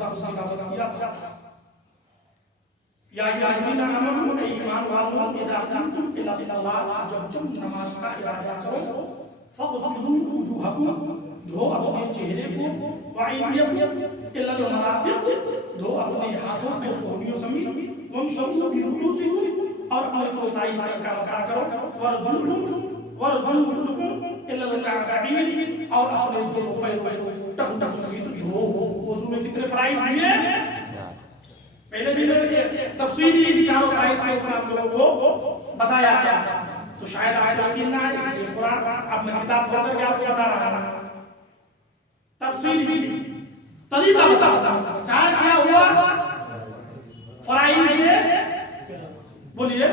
ساتھ اس کی دعوت کیا تھا یا الذین آمنوا اے ایمان والو اذا قمتم الی الصلاۃ جب تم نماز کا ارادہ کرو فاغسلوا وجوہکم دھو اپنے چہرے کو وایدیکم الی المرافق دھو اپنے ہاتھوں کو کونیوں سمیت وامسحوا برؤوسکم اور اپنے چوتھائی سر کا مسح کرو وارجلکم الی الکعبین اور اپنے دونوں پیروں کو ٹخنوں سمیت دھو وضو میں کتنے فرائض ہوئے پہلے بھی میں نے تفصیلی چاروں فرائض کے اوپر آپ لوگوں کو بتایا تھا تو شاید آپ یقین نہ آئے اس لیے قرآن اب میں کتاب کھول کر کے آپ کو بتا رہا ہوں تفصیلی طریقہ بتا چار کیا ہوا فرائض سے بولیے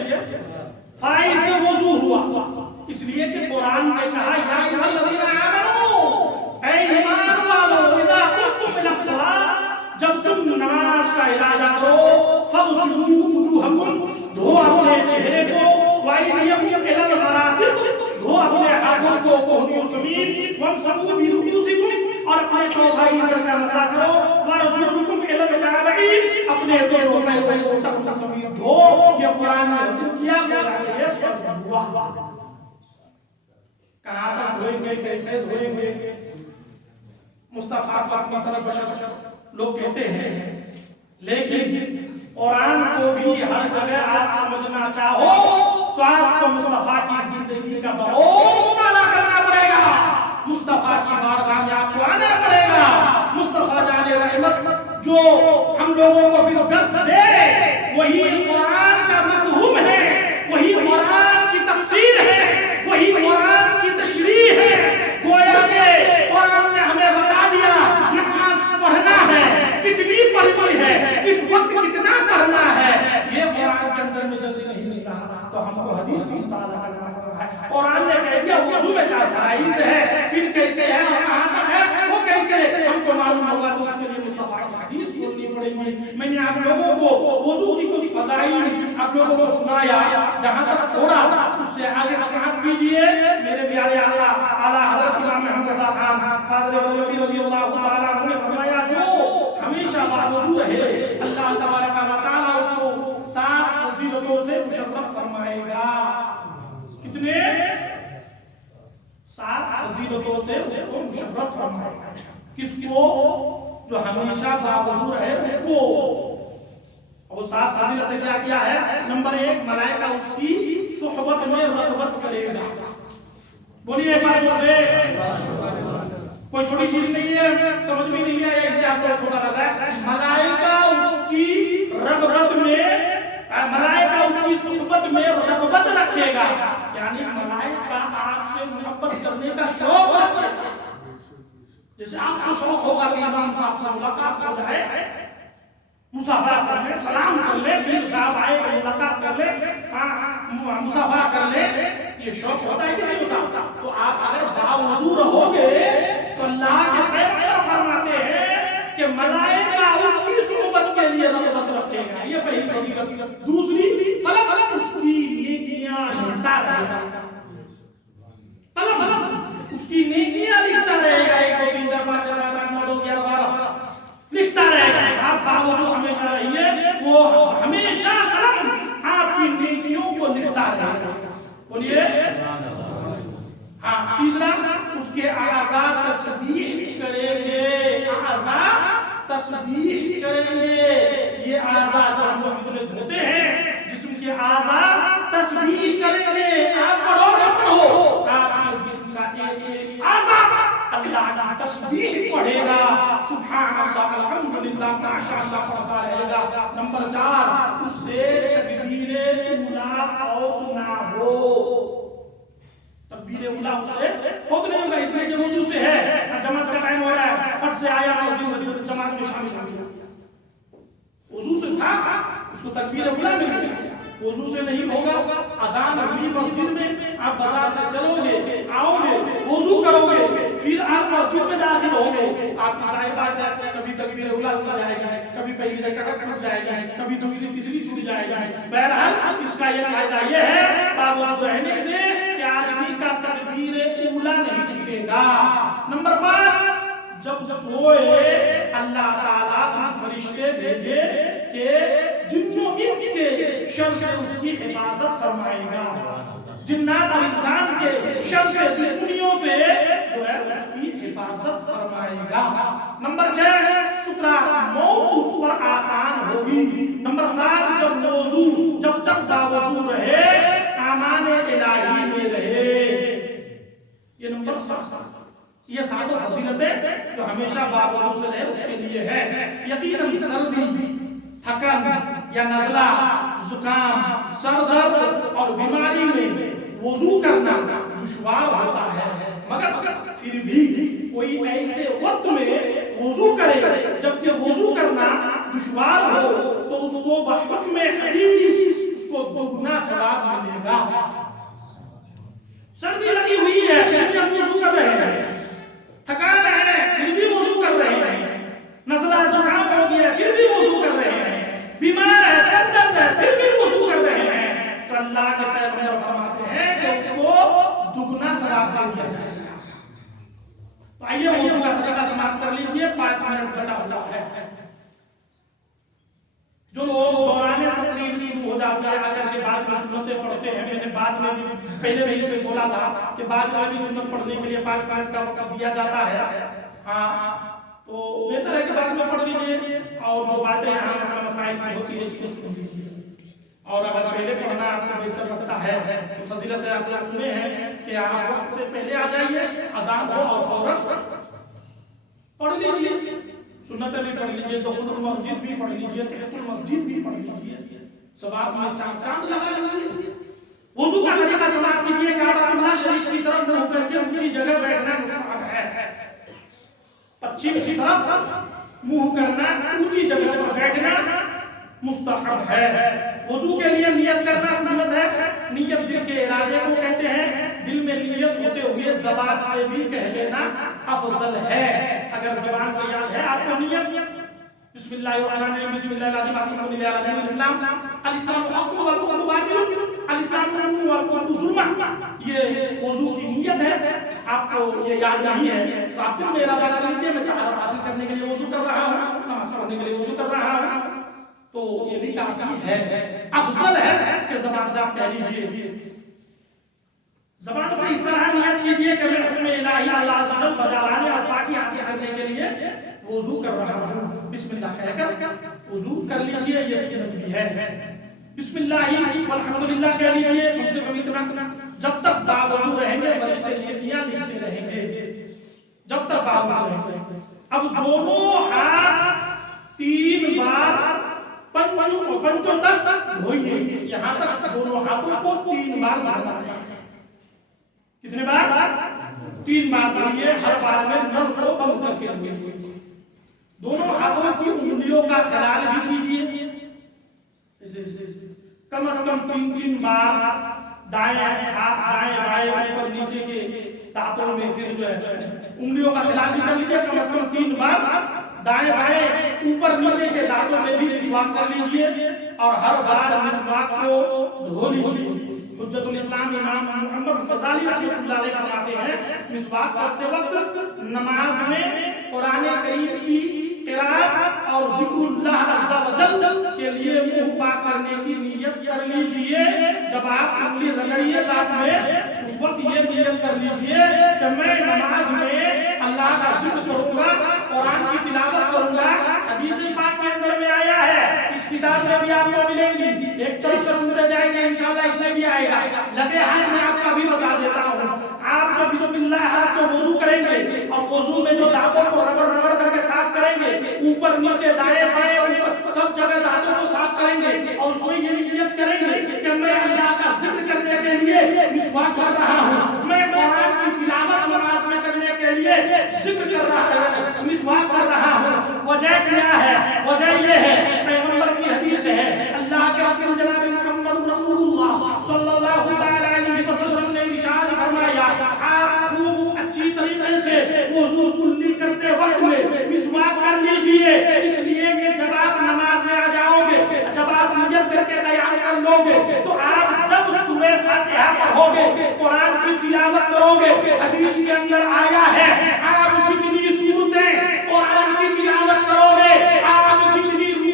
فرائض سے وضو ہوا اس لیے کہ قرآن نے کہا یا ایھا الذین آمنوا اے ایمان والو اذا قمتم الی الصلاۃ جب تم نماز کا ارادہ کرو فاغسلوا وجوہکم دھو اپنے چہرے کو وایدیکم الی المرافق دھو اپنے ہاتھوں کو کونیوں سمیت وامسحوا برؤوسکم اور اپنے چوتھائی سر کا مسح کرو وارجلکم الی الکعبین اپنے دونوں پیروں کو ٹخنوں سمیت دھو یہ قرآن نے حکم کیا کہ یہ فرض ہوا کہاں تک دھوئیں گے کیسے دھوئیں گے مصطفیٰ پاک کی طرف بشر لوگ کہتے ہیں لیکن قرآن کو بھی ہر جگہ آپ سمجھنا چاہو تو آپ کو مصطفیٰ کی زندگی کا بہت مطالعہ کرنا پڑے گا مصطفیٰ کی بارگاہ میں آپ کو آنا پڑے گا مصطفیٰ جان رحمت جو ہم لوگوں کو پھر درس دے وہی قرآن کا مفہوم ہے وہی قرآن کی تفسیر ہے وہی قرآن کی تشریح ہے گویا کہ قرآن نے ہمیں بتا دیا نماز پڑھنا ہے کتنی پڑھنی ہے کس وقت کتنا پڑھنا ہے یہ قرآن کے اندر میں جلدی نہیں مل رہا تو ہم کو حدیث کی مطالعہ کرنا پڑ رہا ہے قرآن نے کہہ دیا وضو میں چار فرائض ہے پھر کیسے ہے اور کہاں تک ہے وہ کیسے ہم کو معلوم ہوگا تو اس کے لیے مصطفیٰ کی حدیث پڑھنی پڑے گی میں نے آپ لوگوں کو وضو کی کچھ فضائل آپ لوگوں کو سنایا جہاں تک چھوڑا اس سے آگے سماعت کیجئے میرے پیارے آقا اعلیٰ حضرت امام محمد رضا خان فاضل بریلوی رضی اللہ تعالیٰ عنہ نے فرمایا جو ہمیشہ باوضو رہے اللہ تبارک و تعالیٰ اس کو 7 فضیلتوں سے مشرف فرمائے گا کتنے 7 فضیلتوں سے اس کو مشرف فرمائے گا کس کو جو ہمیشہ باوضو رہے اس کو وہ 7 فضیلتیں کیا ہے نمبر 1 ملائکہ اس کی صحبت میں رغبت کرے گا بولیے ایک بار سے کوئی چھوٹی چیز نہیں ہے سمجھ میں نہیں آیا اس لیے آپ کو چھوٹا لگ رہا ہے ملائکہ اس کی رغبت میں ملائکہ اس کی صحبت میں رغبت رکھے گا یعنی ملائکہ آپ سے محبت کرنے کا شوق رکھتے ہیں جیسے آپ کو شوق ہوگا کہ امام صاحب سے ملاقات ہو جائے مصافحہ کر لیں سلام کر لیں پیر صاحب آئے تو ملاقات کر لیں مصافحہ کر لیں یہ شوق ہوتا ہے کہ نہیں ہوتا تو آپ اگر باوضو رہو گے تو اللہ کے پیغمبر فرماتے ہیں کہ ملائکہ اس کی صحبت کے لیے رغبت رکھے گا یہ پہلی فضیلت دوسری طلب اس کی نیکیاں لکھتا رہے گا طلب اس کی نیکیاں لکھتا رہے گا 1 2 3 4 5 6 7 8 9 10 11 12 لکھتا رہے گا آپ باوضو ہمیشہ رہیے وہ ہمیشہ قلم آپ کی نیکیوں کو لکھتا رہے گا بولیے ہاں تیسرا اس کے اعضاء تسبیح کریں گے اعضاء تسبیح کریں گے یہ اعضاء جو ہم لوگ جتنے دھوتے ہیں جسم کے اعضاء تسبیح کریں گے آپ پڑھو نہ پڑھو آپ کے جسم کا ایک اعضاء اللہ کا تسبیح پڑھے گا سبحان اللہ الحمدللہ ماشاءاللہ پڑھتا رہے گا نمبر 4 اس سے تکبیر اولیٰ فوت نہ ہو تکبیر اولیٰ اس سے فوت نہیں ہوگا اس لیے کہ وضو سے ہے جماعت کا ٹائم ہو رہا ہے پھٹ سے آیا مسجد جماعت میں شامل ہو گیا وضو سے تھا اس کو تکبیر اولیٰ مل گیا وضو سے نہیں ہوگا اذان ہوئی مسجد میں آپ بازار سے چلو گے آؤ گے وضو کرو گے پھر آپ مسجد میں داخل ہوں گے آپ کی ظاہر بات ہے کبھی تکبیر اولیٰ چھوٹ جائے گا کبھی پہلی رکعت چھوٹ جائے گا کبھی دوسری تیسری چھوٹ جائے گا بہرحال اس کا یہ فائدہ یہ ہے باوضو رہنے سے کہ آدمی کا تکبیر اولیٰ نہیں چھوٹے گا نمبر 5 جب سوئے اللہ تعالیٰ لیجئے کہ جن و انس کے شر سے اس کی حفاظت فرمائے گا، جنات اور انسان کے شر سے دشمنیوں سے جو ہے اس کی حفاظت فرمائے گا۔ نمبر 6 سکرا موت اس پر آسان ہوگی۔ نمبر 7 جب تک باوضو رہے امان الہی میں رہے۔ یہ نمبر 7 یہ 7 فضیلتیں جو ہمیشہ باوضو سے رہے اس کے لیے ہے۔ یقیناً سردی، تھکن یا نزلہ، زکام، سر درد اور بیماری میں وضو کرنا دشوار ہوتا ہے، مگر پھر بھی کوئی ایسے وقت میں وضو کرے جبکہ وضو کرنا دشوار ہو تو اس کو بحکم حدیث اس کو دگنا ثواب ملے گا۔ سردی لگی ہوئی ہے پھر بھی ہم وضو کر رہے ہیں، تھکان ہے پھر بھی وضو کر رہے ہیں، نزلہ زکام ہو گیا پھر بھی وضو کر رہے ہیں، بیمار ہے سر درد ہے پھر بھی وضو کر رہے ہیں، تو اللہ کے پیغمبر فرماتے ہیں کہ اس کو دگنا ثواب دیا جائے گا۔ تو آئیے وضو کا طریقہ سماعت کر لیجئے، 5 منٹ بچا ہوا ہے۔ جو لوگ دوران تقریر شروع ہو جاتے ہیں اگر کے بعد میں سنتیں پڑھتے ہیں، میں نے بعد میں بھی پہلے بھی اسے بولا تھا کہ بعد میں بھی سنت پڑھنے کے لیے 5 منٹ کا وقت دیا جاتا ہے، ہاں تو بہتر ہے کہ بعد میں پڑھ لیجئے اور جو باتیں یہاں مثلا مسائل میں ہوتی ہے اس کو سن لیجئے، اور اگر پہلے پڑھنا آپ کو بہتر لگتا ہے تو فضیلت ہے آپ نے سنے ہیں کہ آپ وقت سے پہلے آ جائیے، اذان ہو اور فوراً پڑھ لیجئے، سنتیں بھی پڑھ لیجئے، دخول المسجد بھی پڑھ لیجئے، تحیۃ المسجد بھی پڑھ لیجئے، ثواب میں چاند لگا لیجئے۔ وضو کا طریقہ سماعت کیجئے، کعبہ اللہ شریف کی طرف منہ کر کے اونچی جگہ بیٹھنا مستحب ہے، پچھم کی طرف منہ کرنا، اونچی جگہ پر بیٹھنا مستحب ہے۔ وضو کے لیے نیت کرنا سنت ہے، نیت دل کے ارادے کو کہتے ہیں، دل میں نیت ہوتے ہوئے زبان سے بھی کہہ لینا افضل ہے۔ اگر زبان سے یاد ہے آپ کو نیت بسم اللہ الرحمن الرحیم، بسم اللہ العظیم الحمد للہ علی دین الاسلام، الاسلام حق والکفر باطل، الاسلام نور والکفر ظلمۃ، یہ وضو کی نیت ہے۔ آپ کو یہ یاد نہیں ہے تو آپ دل میں ارادہ کر لیجئے میں طہارت حاصل کرنے کے لیے وضو کر رہا ہوں، نماز پڑھنے کے لیے وضو کر رہا ہوں، تو یہ بھی کافی ہے، افضل ہے کہ زبان سے آپ کہہ لیجئے۔ زبان سے اس طرح نیت کیجئے کہ میں حکم الہی اللہ عز و جل بجا لانے اور پاکی حاصل کرنے کے لیے وضو کر رہا ہوں، بسم اللہ کہہ کر وضو کر لیجئے، یہ سنت بھی ہے۔ بسم اللہ والحمدللہ کہہ لیجئے، کم سے کم اتنا، جب تک باوضو رہیں گے فرشتے نیکیاں لکھتے رہیں گے، جب تک باوضو رہیں گے۔ اب دونوں ہاتھ 3 بار پنجوں تک دھوئیے، یہاں تک دونوں ہاتھوں کو 3 بار دھونا ہے۔ کتنے بار؟ 3 بار دھوئیے، ہر بار میں نل کو بند کر کے دھوئیے۔ دونوں ہاتھوں کی انگلیوں کا خلال بھی کیجئے، کم از کم 3 بار، دائیں ہاتھ دائیں بائیں اوپر نیچے کے دانتوں میں، پھر جو ہے انگلیوں کا خلال بھی کر لیجئے، کم از کم 3 بار دائیں بائیں اوپر نیچے کے دانتوں میں بھی مسواک کر لیجئے، اور ہر بار مسواک کو دھو لیجئے۔ حجت الاسلام امام محمد غزالی رحمۃ اللہ علیہ فرماتے ہیں مسواک کرتے وقت نماز میں قرآن کریم کی قرات اور ذکر اللہ عز و جل کے لیے منہ پاک کرنے کی نیت کر لیجئے۔ جب آپ انگلی رگڑیے دانت میں اس وقت یہ نیت کر لیجئے کہ میں نماز میں اللہ کا ذکر کروں گا، قرآن کی تلاوت کروں گا۔ حدیث پاک کے اندر میں آیا ہے، اس کتاب میں بھی آپ کو ملیں گی، ایک طرف سے سنتے جائیں گے انشاءاللہ اس میں بھی آئے گا، لگے ہاتھ میں آپ کا بھی بتا دیتا ہوں۔ آپ جو بسم اللہ آپ جو وضو کریں گے اور وضو میں جو دانتوں کو رگڑ کر کے صاف کریں گے، اوپر نیچے دائیں بائیں اوپر سب جگہ دانتوں کو صاف کریں گے، اور اس میں یہ نیت کریں گے کہ میں اللہ کا ذکر کرنے کے لیے مسواک کر رہا ہوں، میں قرآن کی تلاوت نماز میں کرنے کے لیے ذکر کر رہا ہوں، مسواک کر رہا ہوں۔ وجہ کیا ہے؟ وجہ یہ ہے، پیغمبر کی حدیث ہے، اللہ کے رسول جناب محمد رسول اللہ صلی اللہ علیہ وسلم نے ارشاد فرمایا، آپ خوب اچھی طریقے سے وضو کلی کرتے وقت میں مسواک کر لیجئے، اس لیے کہ جب آپ نماز میں آ جاؤ گے، جب آپ نیت کر کے قیام کر لو گے تو آپ جب سورہ فاتحہ پڑھو گے، قرآن کی تلاوت کرو گے، حدیث کے اندر آیا ہے آپ جتنی سورتیں قرآن کی تلاوت کرو گے، آپ جتنی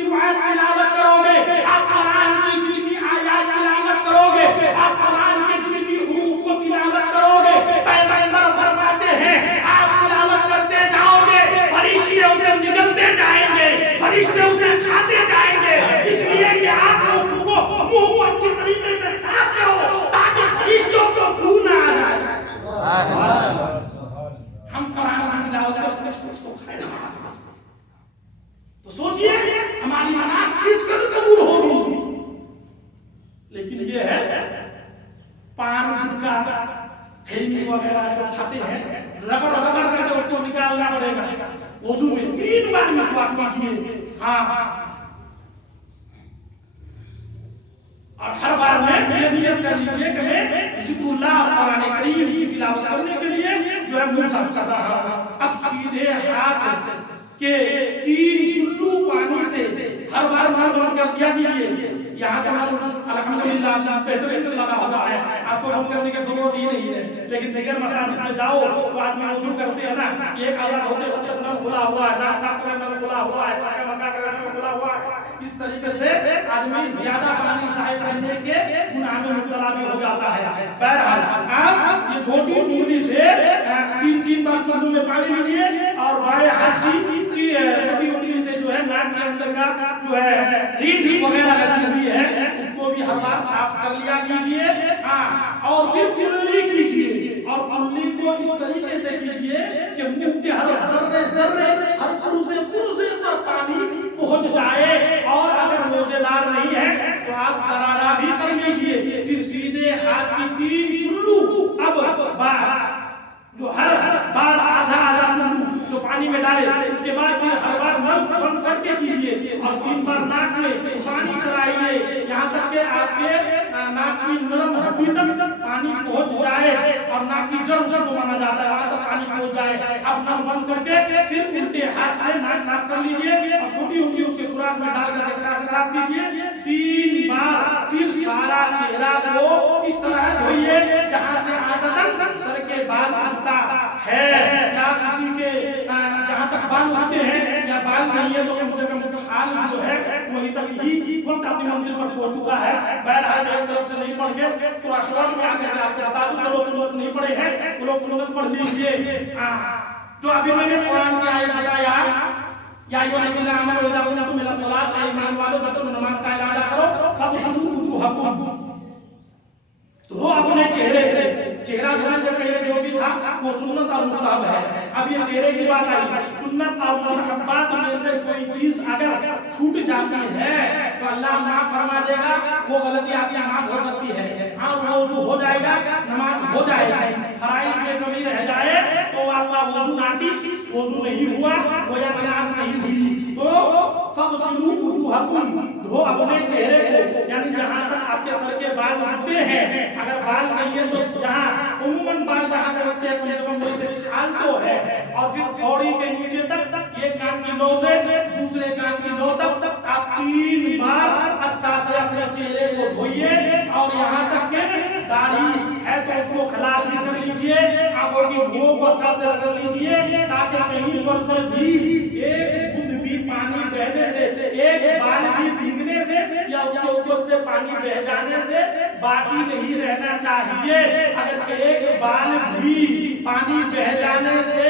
اور ہر بار میں یہ نیت کر لیجئے کہ میں ذکر اللہ قرآن کریم کی تلاوت کرنے کے لیے جو ہے منہ صاف کر رہا ہوں. اب سیدھے ہاتھ کے 3 چلو پانی سے ہر بار نل بند کر دیا دیجئے. یہاں کا الحمدللہ بہترین لگا ہوا ہے, آپ کو بند کرنے کی ضرورت ہی نہیں ہے. لیکن دیگر مساجد میں جاؤ تو آدمی وضو کرتے ہیں نا, ایک آزاد ہوتے وقت تک نل کھلا ہوا ہے, ناک صاف کرنا نل کھلا ہوا ہے, ساکہ مسا کرنا کھلا ہوا ہے. اس طریقے سے آدمی زیادہ پانی ضائع کرنے کے گناہ میں مبتلا بھی ہو جاتا ہے. بہرحال آپ یہ چھوٹی انگلی سے 3 بار چلو میں پانی لیجئے اور بائیں ہاتھ کی چھوٹی انگلی سے جو ہے ناک کے اندر کا جو ہے ریڈ وغیرہ لگی ہوئی ہے اس کو بھی ہر بار صاف کر لیا کیجئے. اور پھر کلی کیجئے, اور کلی کو اس طریقے سے کیجئے کہ منہ کے ہر ذرے ہر پروسے پر پانی پہنچ جائے. اور اگر روزے دار نہیں ہے تو آپ غرارہ بھی کر لیجئے. پھر سیدھے ہاتھ کی 3 چلو اب جو ہر بار آدھا چلو جو پانی میں ڈالے, اس کے بعد پھر ہر بار نل بند کر کے کیجئے اور 3 بار ناک میں پانی چلائیے یہاں تک کہ آپ کے ناک کی نرم ہڈی تک پانی پہنچ جائے اور ناک کی جڑ سے مانا جاتا ہے وہاں تک پانی پہنچ جائے. اب نل بند کر کے پھر الٹے ہاتھ سے ناک صاف کر لیجئے اور چھوٹی انگلی اس کے سوراخ میں ڈال کر اچھا سے صاف کیجئے 3 بار. پھر سارا چہرہ کو اس طرح دھوئیے جہاں سے عادتاً سر کے بال اٹھتا ہے یا کسی کے جہاں تک بال ہوتے ہیں یا بال نہیں ہے تو کم سے کم حال جو ہے وہی تک ہی وقت اپنی منزل پر پہنچ چکا ہے. بہرحال ایک طرف سے نہیں پڑھ کے پورا شوق میں آ کر کے آپ کو بتا دوں جو لوگ سنت نہیں پڑھے ہیں وہ لوگ سنت پڑھ لیجئے. جو ابھی میں نے قرآن کی آیت بتایا یا ایھا الذین آمنوا اذا قمتم الی الصلاۃ, اے ایمان والو جب تم نماز کا ارادہ کرو فاغسلوا وجوہکم, دھو اپنے چہرے. چہرہ دھونے سے پہلے جو بھی تھا وہ سنت اور مستحب ہے. اب یہ چہرے کی بات آئی, سنت اور مستحبات میں سے کوئی چیز اگر چھوٹ جاتی ہے تو اللہ معاف فرما دے گا. وہ غلطی آپ کی معاف ہو سکتی ہے, وضو ہو جائے گا, نماز ہو جائے گا. فرائض میں کمی رہ جائے تو آپ کا وضو ناقص, وضو نہیں ہوا, وہ یا نماز نہیں ہوئی. تو فاغسلوا وجوہکم, دھو اپنے چہرے کو, یعنی جہاں تک آپ کے سر کے بال ہوتے ہیں, اگر بال نہیں ہے تو جہاں عموماً بال جہاں سے رکھتے ہیں کم سے کم وہی سے کھال تو ہے, اور پھر تھوڑی کے نیچے تک ایک کان کی نو سے دوسرے کان کی نو تک آپ 3 بار اچھا سے اپنے چہرے کو دھوئیے. اور یہاں تک کہ داڑھی ہے تو اس کو خلال بھی کر لیجئے, آنکھوں کی بھوک کو اچھا سے رگڑ لیجئے تاکہ کہیں پر سے بھی ایک بوند بھی پانی بہنے سے, ایک بال بھی بھیگنے سے یا اس کے اوپر سے پانی بہ جانے سے باقی نہیں رہنا چاہیے. اگر کہ ایک بال بھی پانی بہ جانے سے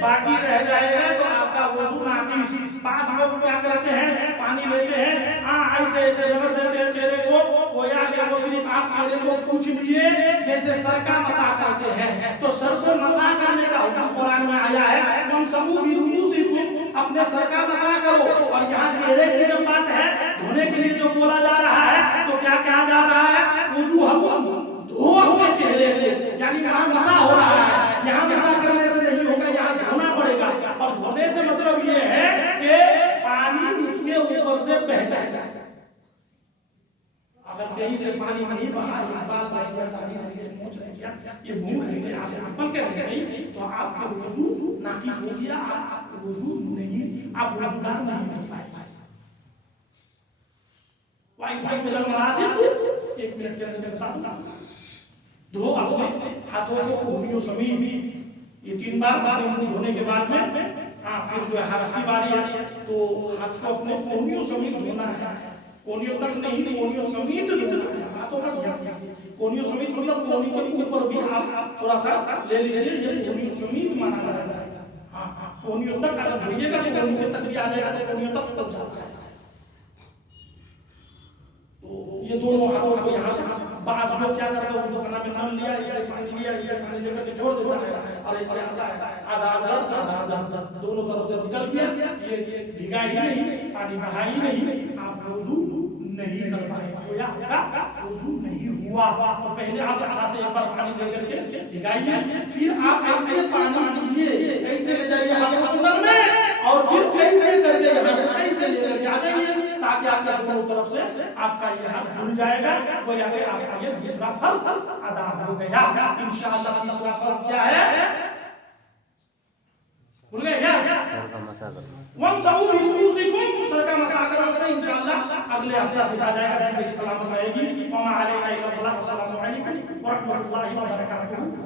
باقی رہ جائے گا تو آپ کا وضو ناقص. 5 لوگ کیا کرتے ہیں, پانی لیتے ہیں, ایسے ایسے رگڑ دیتے ہیں چہرے کو, گویا کہ وہ صرف آپ چہرے کو پوچھ لیجئے جیسے سر کا مسح کرتے ہیں. تو سر کو مسح کرنے کا حکم قرآن میں آیا ہے, وامسحوا برؤوسکم, اپنے سر کا مسح کرو. اور یہاں چہرے کی جب بات ہے دھونے کے لیے جو بولا جا رہا ہے تو کیا کہا جا رہا ہے, وجوہکم, دھو اپنے چہرے کو, یعنی یہاں مسح ہو رہا ہے. یہاں مسح کرنے سے نہیں ہوگا, یہاں دھونا پڑے گا. اور دھونے سے مطلب یہ ہے کہ پانی اس کے اوپر سے بہ جائے گا. اگر کہیں سے پانی نہیں بہا, بال بہ گیا, داڑھی رہ گئی, مونچھ رہ گیا, یہ منہ رہ گیا, آپ ایپل کے رہ گئی, تو آپ کے وضو ناقص ہو گیا, آپ وضو نہیں, آپ وضو دار نہیں ہو پائے. وَإِذَا مِنَ الْمَرَافِقِ, 1 منٹ کے اندر بتا دوں, دھو اپنے ہاتھوں کو انگلیوں سمیت. یہ 3 بار منہ دھونے کے بعد میں پھر جو ہے ہاتھ کی باری ہے تو ہاتھ کو اپنے انگلیوں سمیت دھونا ہے. کونیوں تک نہیں, کونیوں سمیت دھونا ہے. ہاتھوں کا کونیوں سمیت مطلب کونی کے اوپر بھی آپ تھوڑا سا لے لیجیے, یہ کونیوں سمیت مانا جاتا ہے. کونیوں تک اگر دھوئیے گا تو نیچے تک بھی آ جائے گا, کونیوں تک تب جاتا ہے. تو یہ دونوں ہاتھوں کو یہاں بعض لوگ کیا کرتے ہیں, وضو کرنا میں نل لیا, اسے پانی لیا, اسے پانی لے کر کے چھوڑ دیتا ہے, اور ایسے آدھا دونوں طرف سے نکل گیا, یہ بھیگا ہی نہیں, پانی بہا ہی نہیں, آپ وضو نہیں کر پائے, گویا آپ کا وضو نہیں ہوا. تو پہلے آپ اچھا سے ایک بار پانی لے کر کے بھگائیے, پھر آپ ایسے پانی لیجیے, ایسے لے جائیے ہاتھ اندر میں, اور پھر ایسے کر کے یہاں سے ایسے لے کر دونوں طرف سے آپ کا یہ ہاتھ دھل جائے گا، گویا کہ آپ کا یہ دوسرا فرض ادا ہو گیا۔ انشاءاللہ تیسرا فرض کیا ہے؟ بھول گئے کیا؟ سر کا مسا کرنا۔ وَانْصَبُوا بِرُؤُوسِكُمْ، سر کا مسا کرنا سے انشاءاللہ اگلے ہفتہ دکھا جائے گا، زندگی سلامت رہے گی۔ وَمَا عَلَيْنَا إِلَّا الْبَلَاغُ۔ السلام علیکم ورحمۃ اللہ وبرکاتہ۔